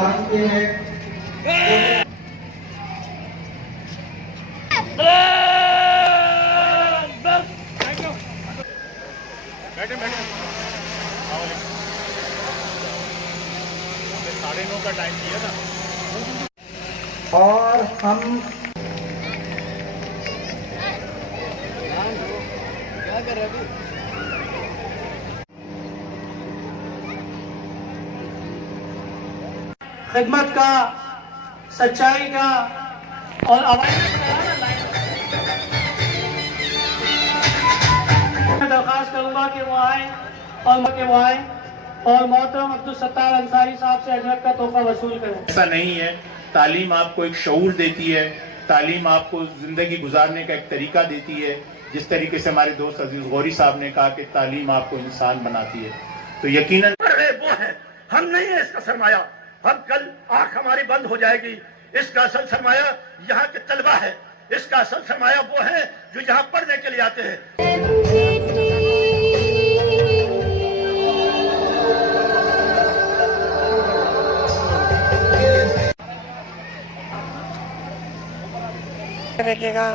बैठे 9:30 का टाइम दिया था और हम क्या कर रहे हैं? खिदमत का, सच्चाई का और मैं दरख्वास्त करूंगा कि वो आए और मोहतरम अब्दुल सत्तार अंसारी साहब से अजरक का तोहफा वसूल करें। ऐसा नहीं है। तालीम आपको एक शऊर देती है, तालीम आपको जिंदगी गुजारने का एक तरीका देती है। जिस तरीके से हमारे दोस्त अजीज गौरी साहब ने कहा कि तालीम आपको इंसान बनाती है, तो यकीनन वो है, हम नहीं है इसका सरमाया। हम कल आंख हमारी बंद हो जाएगी। इसका असल सरमाया यहाँ के तलबा है। इसका असल सरमाया वो है जो यहाँ पढ़ने के लिए आते हैं। देखिएगा